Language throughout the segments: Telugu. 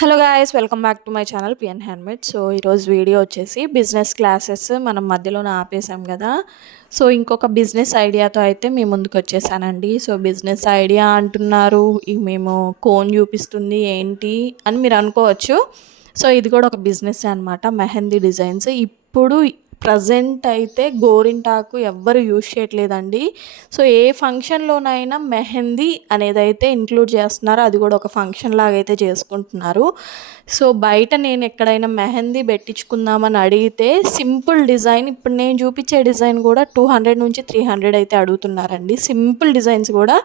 Hello guys, welcome back to my channel PN handmade. So ఈరోజు వీడియో వచ్చేసి బిజినెస్ క్లాసెస్ మనం మధ్యలోనే ఆపేసాం కదా. సో ఇంకొక బిజినెస్ ఐడియాతో అయితే మీ ముందుకు వచ్చేసానండి. సో బిజినెస్ ఐడియా అంటున్నారు, మేము కోన్ చూపిస్తుంది ఏంటి అని మీరు అనుకోవచ్చు. సో ఇది కూడా ఒక బిజినెస్ అనమాట, మెహందీ డిజైన్స్. ఇప్పుడు ప్రజెంట్ అయితే గోరింటాకు ఎవ్వరు యూజ్ చేయట్లేదండి. సో ఏ ఫంక్షన్లోనైనా మెహందీ అనేది అయితే ఇంక్లూడ్ చేస్తున్నారు, అది కూడా ఒక ఫంక్షన్ లాగా అయితే చేసుకుంటున్నారు. సో బయట నేను ఎక్కడైనా మెహందీ పెట్టించుకుందామని అడిగితే సింపుల్ డిజైన్, ఇప్పుడు నేను చూపించే డిజైన్ కూడా 200 నుంచి 300 అయితే అడుగుతున్నారండి. సింపుల్ డిజైన్స్ కూడా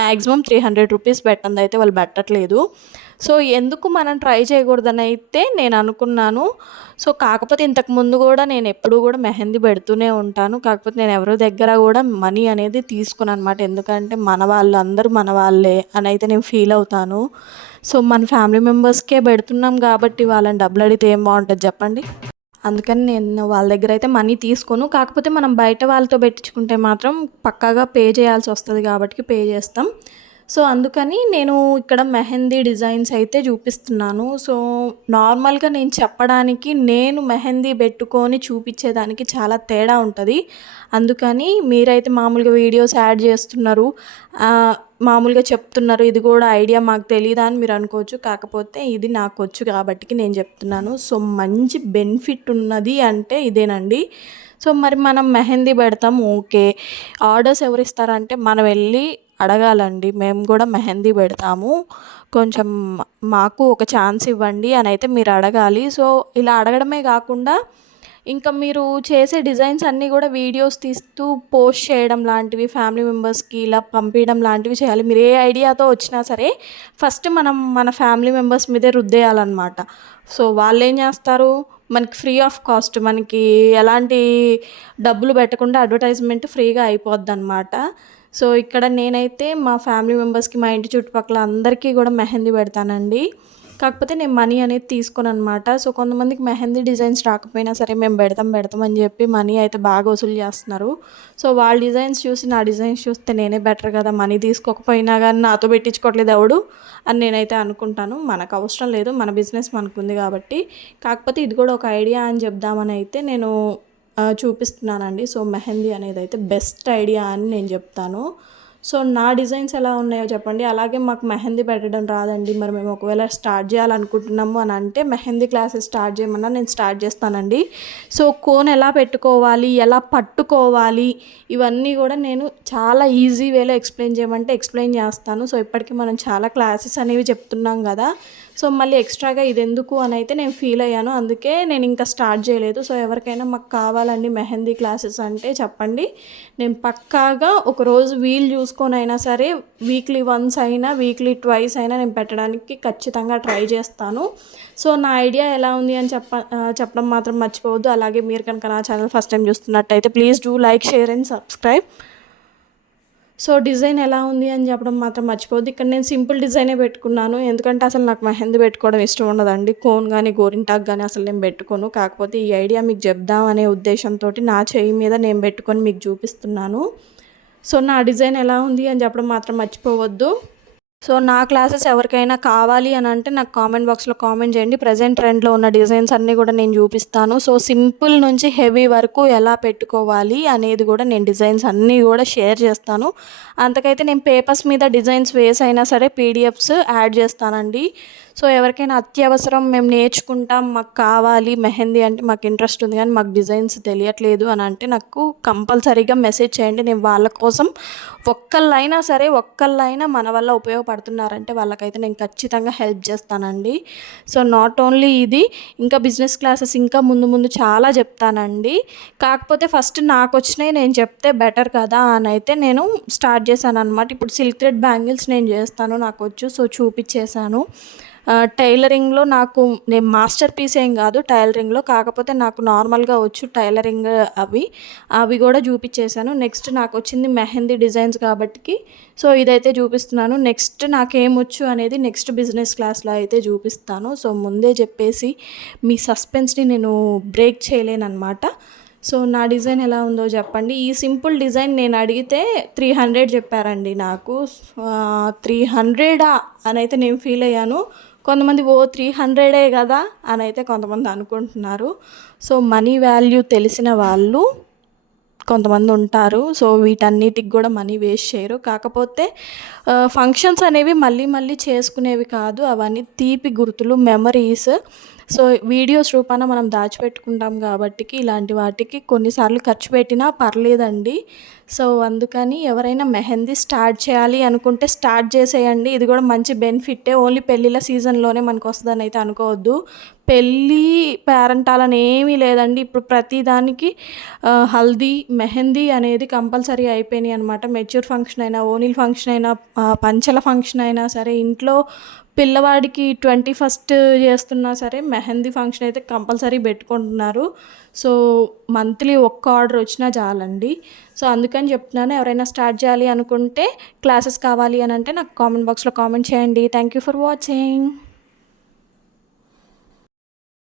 మ్యాక్సిమం 300 రూపీస్ పెట్టంది అయితే వాళ్ళు పెట్టట్లేదు. సో ఎందుకు మనం ట్రై చేయకూడదని అయితే నేను అనుకున్నాను. సో కాకపోతే ఇంతకుముందు కూడా నేను ఎప్పుడూ కూడా మెహందీ పెడుతూనే ఉంటాను. కాకపోతే నేను ఎవరి దగ్గర కూడా మనీ అనేది తీసుకున్నాను అనమాట. ఎందుకంటే మన వాళ్ళు అందరూ మన వాళ్ళే అని అయితే నేను ఫీల్ అవుతాను. సో మన ఫ్యామిలీ మెంబర్స్కే పెడుతున్నాం కాబట్టి వాళ్ళని డబ్బులు అడిగితే ఏం బాగుంటుంది చెప్పండి. అందుకని నేను వాళ్ళ దగ్గర అయితే మనీ తీసుకోను. కాకపోతే మనం బయట వాళ్ళతో పెట్టించుకుంటే మాత్రం పక్కాగా పే చేయాల్సి వస్తుంది కాబట్టి పే చేస్తాం. సో అందుకని నేను ఇక్కడ మెహందీ డిజైన్స్ అయితే చూపిస్తున్నాను. సో నార్మల్గా నేను చెప్పడానికి, నేను మెహందీ పెట్టుకొని చూపించేదానికి చాలా తేడా ఉంటుంది. అందుకని మీరైతే మామూలుగా వీడియోస్ యాడ్ చేస్తున్నారు, మామూలుగా చెప్తున్నారు, ఇది కూడా ఐడియా మాకు తెలియదా అని మీరు అనుకోవచ్చు. కాకపోతే ఇది నాకు వచ్చు కాబట్టి నేను చెప్తున్నాను. సో మంచి బెనిఫిట్ ఉన్నది అంటే ఇదేనండి. సో మరి మనం మెహందీ పెడతాం, ఓకే, ఆర్డర్స్ ఎవరు ఇస్తారంటే మనం వెళ్ళి అడగాలండి. మేము కూడా మెహందీ పెడతాము, కొంచెం మాకు ఒక ఛాన్స్ ఇవ్వండి అని అయితే మీరు అడగాలి. సో ఇలా అడగడమే కాకుండా ఇంకా మీరు చేసే డిజైన్స్ అన్నీ కూడా వీడియోస్ తీస్తూ పోస్ట్ చేయడం లాంటివి, ఫ్యామిలీ మెంబర్స్కి ఇలా పంపించడం లాంటివి చేయాలి. మీరు ఏ ఐడియాతో వచ్చినా సరే ఫస్ట్ మనం మన ఫ్యామిలీ మెంబర్స్ మీదే రుద్దేయాలన్నమాట. సో వాళ్ళు ఏం చేస్తారు, మనకి ఫ్రీ ఆఫ్ కాస్ట్, మనకి ఎలాంటి డబ్బులు పెట్టకుండా అడ్వర్టైజ్మెంట్ ఫ్రీగా అయిపోద్ది అనమాట. సో ఇక్కడ నేనైతే మా ఫ్యామిలీ మెంబర్స్కి, మా ఇంటి చుట్టుపక్కల అందరికీ కూడా మెహందీ పెడతానండి. కాకపోతే నేను మనీ అనేది తీసుకోను అనమాట. సో కొంతమందికి మెహందీ డిజైన్స్ రాకపోయినా సరే మేము పెడతాం అని చెప్పి మనీ అయితే బాగా వసూలు చేస్తున్నారు. సో వాళ్ళ డిజైన్స్ చూసి నా డిజైన్స్ చూస్తే నేనే బెటర్ కదా, మనీ తీసుకోకపోయినా కానీ నాతో పెట్టించుకోవట్లేదు ఎవడు అని నేనైతే అనుకుంటాను. మనకు అవసరం లేదు, మన బిజినెస్ మనకుంది కాబట్టి. కాకపోతే ఇది కూడా ఒక ఐడియా అని చెప్దామని అయితే నేను చూపిస్తున్నానండి. సో మెహందీ అనేది అయితే బెస్ట్ ఐడియా అని నేను చెప్తాను. సో నా డిజైన్స్ ఎలా ఉన్నాయో చెప్పండి. అలాగే మాకు మెహందీ పెట్టడం రాదండి, మరి మేము ఒకవేళ స్టార్ట్ చేయాలనుకుంటున్నాము అని అంటే మెహందీ క్లాసెస్ స్టార్ట్ చేయమన్నా నేను స్టార్ట్ చేస్తానండి. సో కోన్ ఎలా పెట్టుకోవాలి, ఎలా పట్టుకోవాలి, ఇవన్నీ కూడా నేను చాలా ఈజీ వేలో ఎక్స్ప్లెయిన్ చేయమంటే ఎక్స్ప్లెయిన్ చేస్తాను. సో ఇప్పటికీ మనం చాలా క్లాసెస్ అనేవి చెప్తున్నాం కదా. సో మళ్ళీ ఎక్స్ట్రాగా ఇది ఎందుకు అని అయితే నేను ఫీల్ అయ్యాను, అందుకే నేను ఇంకా స్టార్ట్ చేయలేదు. సో ఎవరికైనా మాకు కావాలండి మెహందీ క్లాసెస్ అంటే చెప్పండి. నేను పక్కాగా ఒకరోజు వీలు చూసుకొని అయినా సరే వీక్లీ వన్స్ అయినా వీక్లీ ట్వైస్ అయినా నేను పెట్టడానికి ఖచ్చితంగా ట్రై చేస్తాను. సో నా ఐడియా ఎలా ఉంది అని చెప్పడం మాత్రం మర్చిపోవద్దు. అలాగే మీరు కనుక నా ఛానల్ ఫస్ట్ టైం చూస్తున్నట్టయితే please do like, share and subscribe. So design ఎలా ఉంది అని చెప్పడం మాత్రం మర్చిపోద్దు. ఇక్కడ నేను సింపుల్ డిజైనే పెట్టుకున్నాను, ఎందుకంటే అసలు నాకు మెహందీ పెట్టుకోవడం ఇష్టం ఉండదండి. కోన్ కానీ గోరింటాక్ కానీ అసలు నేను పెట్టుకోను. కాకపోతే ఈ ఐడియా మీకు చెప్దాం అనే ఉద్దేశంతో నా చెయ్యి మీద నేను పెట్టుకొని మీకు చూపిస్తున్నాను. సో నా డిజైన్ ఎలా ఉంది అని చెప్పడం మాత్రం మర్చిపోవద్దు. సో నా క్లాసెస్ ఎవరికైనా కావాలి అని అంటే నాకు కామెంట్ బాక్స్లో కామెంట్ చేయండి. ప్రజెంట్ ట్రెండ్లో ఉన్న డిజైన్స్ అన్నీ కూడా నేను చూపిస్తాను. సో సింపుల్ నుంచి హెవీ వరకు ఎలా పెట్టుకోవాలి అనేది కూడా నేను డిజైన్స్ అన్నీ కూడా షేర్ చేస్తాను. అంతకైతే నేను పేపర్స్ మీద డిజైన్స్ వేసి అయినా సరే పీడిఎఫ్స్ యాడ్ చేస్తానండి. సో ఎవరికైనా అత్యవసరం, మేము నేర్చుకుంటాం, మాకు కావాలి మెహందీ అంటే మాకు ఇంట్రెస్ట్ ఉంది కానీ మాకు డిజైన్స్ తెలియట్లేదు అని అంటే నాకు కంపల్సరీగా మెసేజ్ చేయండి. నేను వాళ్ళ కోసం ఒక్కళ్ళైనా మన వల్ల ఉపయోగపడుతున్నారంటే వాళ్ళకైతే నేను ఖచ్చితంగా హెల్ప్ చేస్తానండి. సో నాట్ ఓన్లీ ఇది, ఇంకా బిజినెస్ క్లాసెస్ ఇంకా ముందు చాలా చెప్తానండి. కాకపోతే ఫస్ట్ నాకు వచ్చినాయి నేను చెప్తే బెటర్ కదా అని అయితే నేను స్టార్ట్ చేశాను అనమాట. ఇప్పుడు సిల్క్ థ్రెడ్ బ్యాంగిల్స్ నేను చేస్తాను, నాకు వచ్చు. సో చూపించేశాను. టైలరింగ్లో నేను మాస్టర్ పీస్ ఏం కాదు టైలరింగ్లో, కాకపోతే నాకు నార్మల్గా వచ్చు టైలరింగ్, అవి కూడా చూపించేశాను. నెక్స్ట్ నాకు వచ్చింది మెహందీ డిజైన్స్ కాబట్టి సో ఇదైతే చూపిస్తున్నాను. నెక్స్ట్ నాకేమొచ్చు అనేది నెక్స్ట్ బిజినెస్ క్లాస్లో అయితే చూపిస్తాను. సో ముందే చెప్పేసి మీ సస్పెన్స్ని నేను బ్రేక్ చేయలేను అనమాట. సో నా డిజైన్ ఎలా ఉందో చెప్పండి. ఈ సింపుల్ డిజైన్ నేను అడిగితే 300 చెప్పారండి నాకు. 300 అని అయితే నేను ఫీల్ అయ్యాను. కొంతమంది 300 కదా అని అయితే కొంతమంది అనుకుంటున్నారు. సో మనీ వాల్యూ తెలిసిన వాళ్ళు కొంతమంది ఉంటారు. సో వీటన్నిటికి కూడా మనీ వేస్ట్ చేయరు. కాకపోతే ఫంక్షన్స్ అనేవి మళ్ళీ మళ్ళీ చేసుకునేవి కాదు. అవన్నీ తీపి గుర్తులు, మెమరీస్. సో వీడియోస్ రూపాన మనం దాచిపెట్టుకుంటాం కాబట్టికి ఇలాంటి వాటికి కొన్నిసార్లు ఖర్చు పెట్టినా పర్లేదండి. సో అందుకని ఎవరైనా మెహందీ స్టార్ట్ చేయాలి అనుకుంటే స్టార్ట్ చేసేయండి. ఇది కూడా మంచి బెనిఫిట్టే. ఓన్లీ పెళ్ళిళ్ళ సీజన్లోనే మనకు వస్తుందని అయితే అనుకోవద్దు. పెళ్ళి పేరంటాలని ఏమీ లేదండి. ఇప్పుడు ప్రతిదానికి హల్దీ, మెహందీ అనేది కంపల్సరీ అయిపోయినాయి అనమాట. మెచ్యూర్ ఫంక్షన్ అయినా, ఓణీల ఫంక్షన్ అయినా, పంచెల ఫంక్షన్ అయినా సరే, ఇంట్లో పిల్లవాడికి 21st చేస్తున్నా సరే మెహందీ ఫంక్షన్ అయితే కంపల్సరీ పెట్టుకుంటున్నారు. సో మంత్లీ ఒక్క ఆర్డర్ వచ్చినా చాలండి. సో అందుకని చెప్తున్నాను, ఎవరైనా స్టార్ట్ చేయాలి అనుకుంటే, క్లాసెస్ కావాలి అని అంటే నాకు కామెంట్ బాక్స్లో కామెంట్ చేయండి. Thank you for watching.